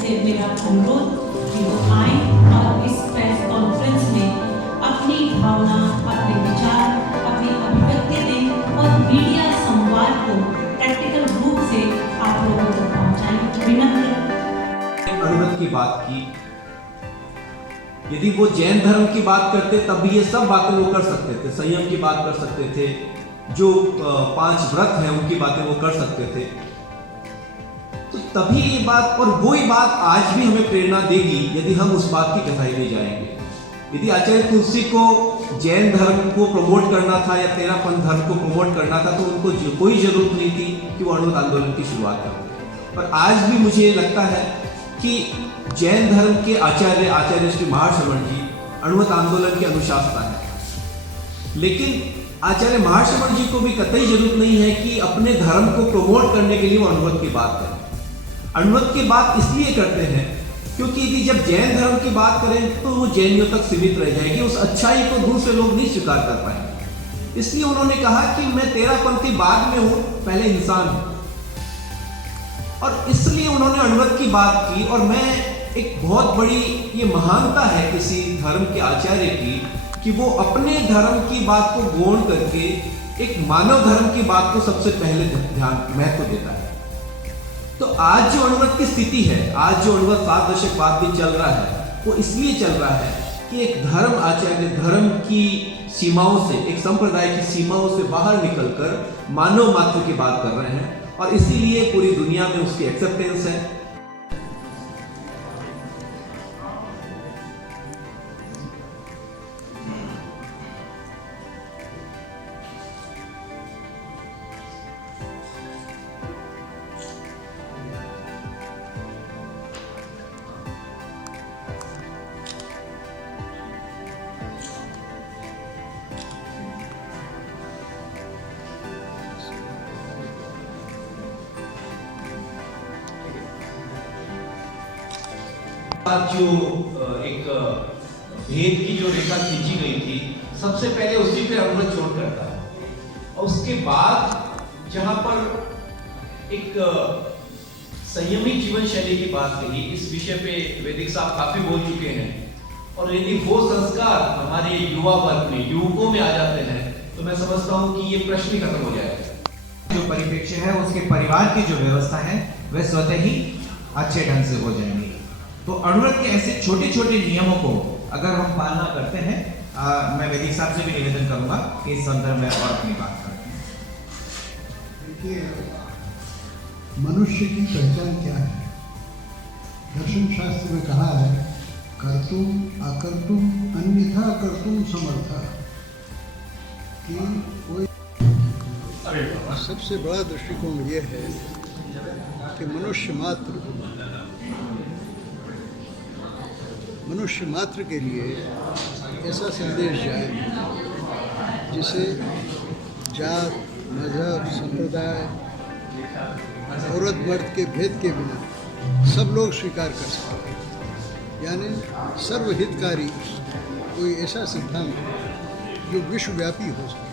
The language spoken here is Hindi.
से मेरा अनुरोध कि वो आए और इस प्रेस कॉन्फ्रेंस में अपनी भावना, अपने विचार, अपनी अभिव्यक्ति दें और मीडिया संवाद को प्रैक्टिकल रूप से आप लोगों तक पहुंचाएं। विनम्र अनुरोध की बात की, यदि वो जैन धर्म की बात करते तब भी ये सब बातें वो कर सकते थे, संयम की बात कर सकते थे, जो 5 व्रत हैं उनकी बातें वो कर सकते थे। तो तभी ये बात, और वही बात आज भी हमें प्रेरणा देगी यदि हम उस बात की गहराई में जाएंगे। यदि आचार्य तुलसी को जैन धर्म को प्रमोट करना था या तेरापंथ धर्म को प्रमोट करना था तो उनको कोई जरूरत नहीं थी कि वो अणुमत आंदोलन की शुरुआत करें। पर आज भी मुझे लगता है कि जैन धर्म के आचार्य श्री महाश्रवण जी अणुमत आंदोलन के अनुशासता है। लेकिन आचार्य महाश्रवण जी को भी कतई जरूरत नहीं है कि अपने धर्म को प्रमोट करने के लिए वो अणुमत की बात करें। अणुमत की बात इसलिए करते हैं क्योंकि यदि जब जैन धर्म की बात करें तो वो जैनियों तक सीमित रह जाएगी, उस अच्छाई को दूसरे लोग नहीं स्वीकार कर पाएंगे। इसलिए उन्होंने कहा कि मैं तेरापंथी बाद में हूं, पहले इंसान हूं। और इसलिए उन्होंने अणुमत की बात की। और मैं एक बहुत बड़ी ये महानता है किसी धर्म के आचार्य की कि वो अपने धर्म की बात को गौण करके एक मानव धर्म की बात को सबसे पहले महत्व देता है। तो आज जो अणुमत की स्थिति है, आज जो अणुमत 7 दशक बाद भी चल रहा है, वो इसलिए चल रहा है कि एक धर्म आचार्य धर्म की सीमाओं से, एक संप्रदाय की सीमाओं से बाहर निकलकर मानव मात्र की बात कर रहे हैं। और इसीलिए पूरी दुनिया में उसकी एक्सेप्टेंस है। जो एक भेद की जो रेखा खींची गई थी, सबसे पहले उसी पे अणुमत छोड़ करता है। और उसके बाद जहां पर एक संयमी जीवन शैली की बात कही, इस विषय पे वैदिक साहब काफी बोल चुके हैं। और यदि वो संस्कार हमारे युवा वर्ग में, युवकों में आ जाते हैं तो मैं समझता हूं कि ये प्रश्न ही खत्म हो जाएगा। जो परिप्रेक्ष्य है उसके परिवार की जो व्यवस्था है वह स्वतः ही अच्छे ढंग से हो जाएंगी। तो अणुमत के ऐसे छोटे छोटे नियमों को अगर हम पालना करते हैं, मैं वैदिक साहब से भी निवेदन करूंगा कि इस संदर्भ में और अपनी बात करते हैं। देखिए, मनुष्य की पहचान क्या है? दर्शन शास्त्र में कहा है, कर्तुम अकर्तुम अन्यथा कर्तुम समर्था, कि कोई सबसे बड़ा दृष्टिकोण ये है कि मनुष्य मात्र के लिए ऐसा संदेश जाए जिसे जात, मजहब, संप्रदाय, औरत मर्द के भेद के बिना सब लोग स्वीकार कर सकें। यानी सर्वहितकारी कोई ऐसा सिद्धांत जो विश्वव्यापी हो सके।